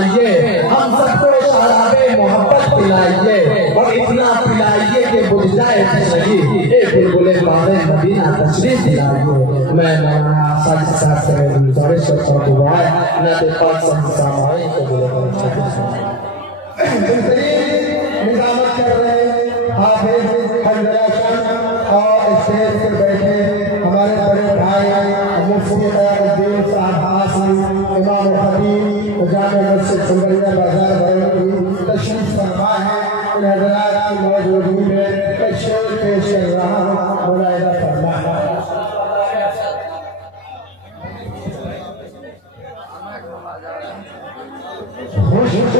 सुनाइए, हम सबको शराबे मोहब्बत पिलाइए और इतना पिलाइए कि बुझ जाए तशरी, ए बुलबुले बाबे मदीना तशरीफ दिलाइए। मैं मौलाना आसाद साहब से गुजारिश करता हूँ दुआ है ना तो पाक संसामाई को बोले निजामत कर रहे हाफिज हजरत और स्टेज पर बैठे हमारे बड़े भाई मुफ्ती खैरुद्दीन साहब हासिम इमाम खतीब जामे मस्जिद सुंदरिया बाजार भैरवी तशरीफ फरमा है। इन हजरात की मौजूदगी में एक शेर पेश कर रहा हूँ, मुलाहिजा फरमा है। खुशबू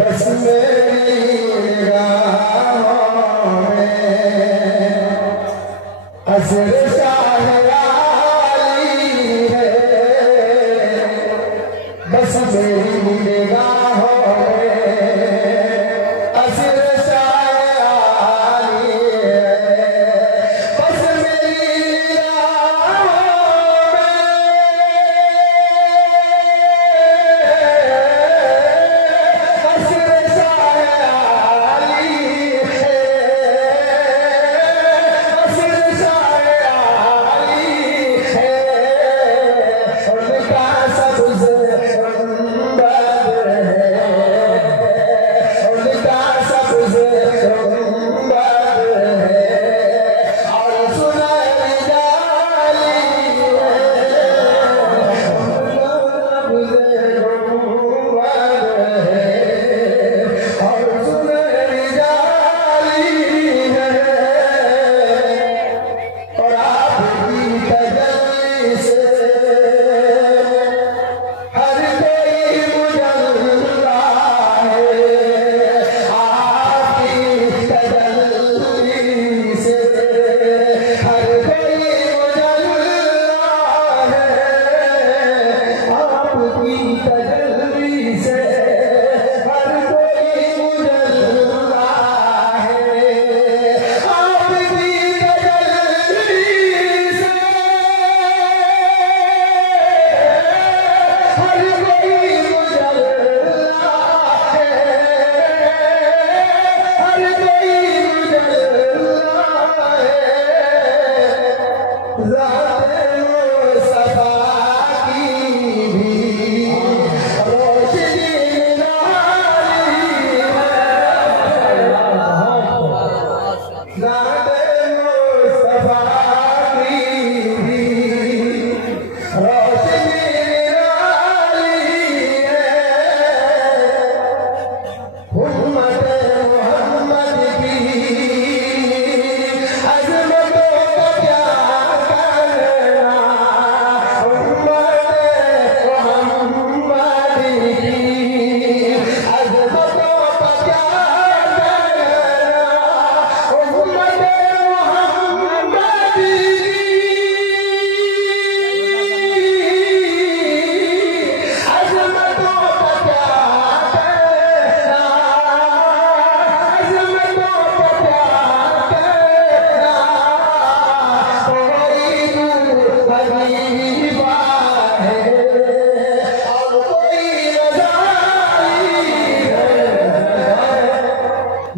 बस मेरी राहों में असर शाहराली है, बस मेरी निगाहों में असर शाहराली है, बस मेरी राहों में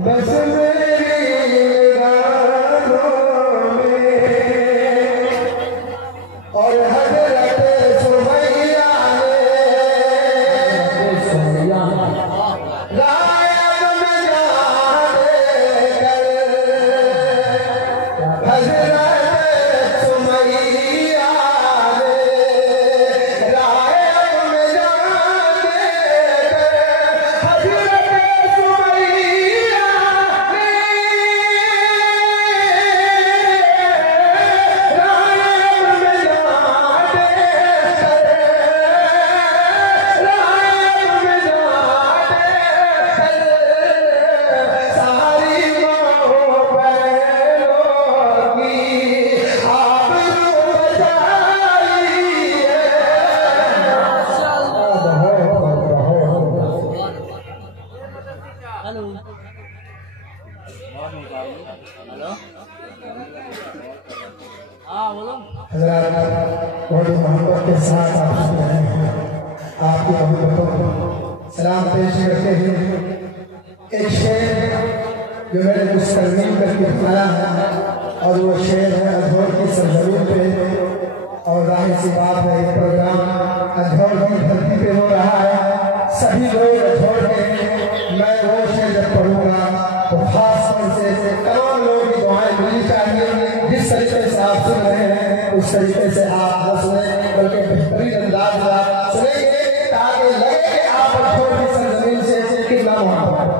बस मेरी गानों में और हजरत सुमैया गायब में जाने कर हजरत सुमैया गायब में जाने कर हजरत सुमैया बहुत मोहब्बत के साथ आप सुन रहे हैं। आपकी मोहब्बतों को सलाम पेश करते हैं। एक शेर जो मैंने मुस्तलमीन करके सुनाया है और वो शेर है अधौर की सरजमीन पे। और जाहिर सी बात है ये प्रोग्राम अधौर की धरती पे हो रहा है। सभी लोग अधौर के मैं वो शेर जब पढ़ूंगा तो खास तौर से तमाम लोगों की दुआएं मिलनी चाहिए। जिस तरीके से आप सुन रहे हैं उस तरीके से आप न सुने बल्कि बेहतरीन अंदाज में सुनेंगे ताकि लगे कि आप अधौर की सरजमीन से कितना मोहब्बत